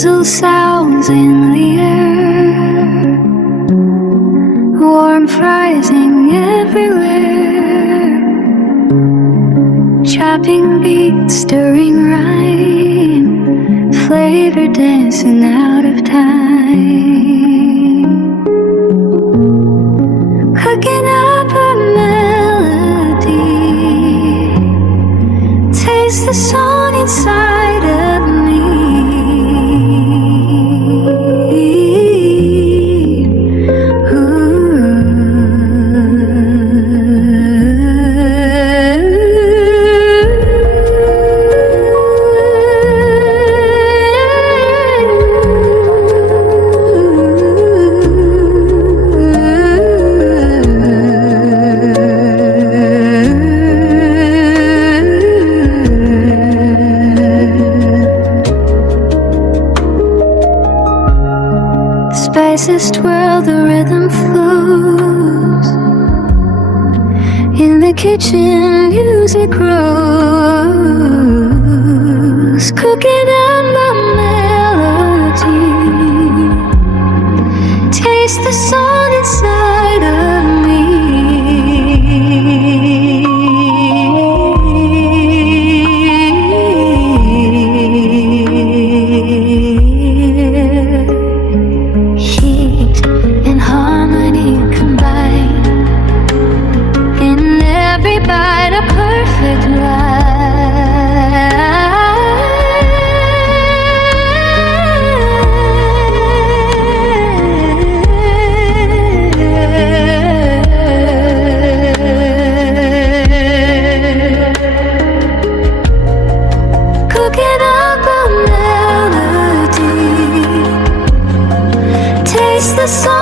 drizzle sounds in the air, warmth rising everywhere, chopping beats, stirring rhyme, flavor dancing out of time, cooking up a melody. Taste the song inside of me. Spices twirl, the rhythm flows. In the kitchen, music grows, cooking up my melody. Taste the song inside of me. Cooking up a melody. Taste the song.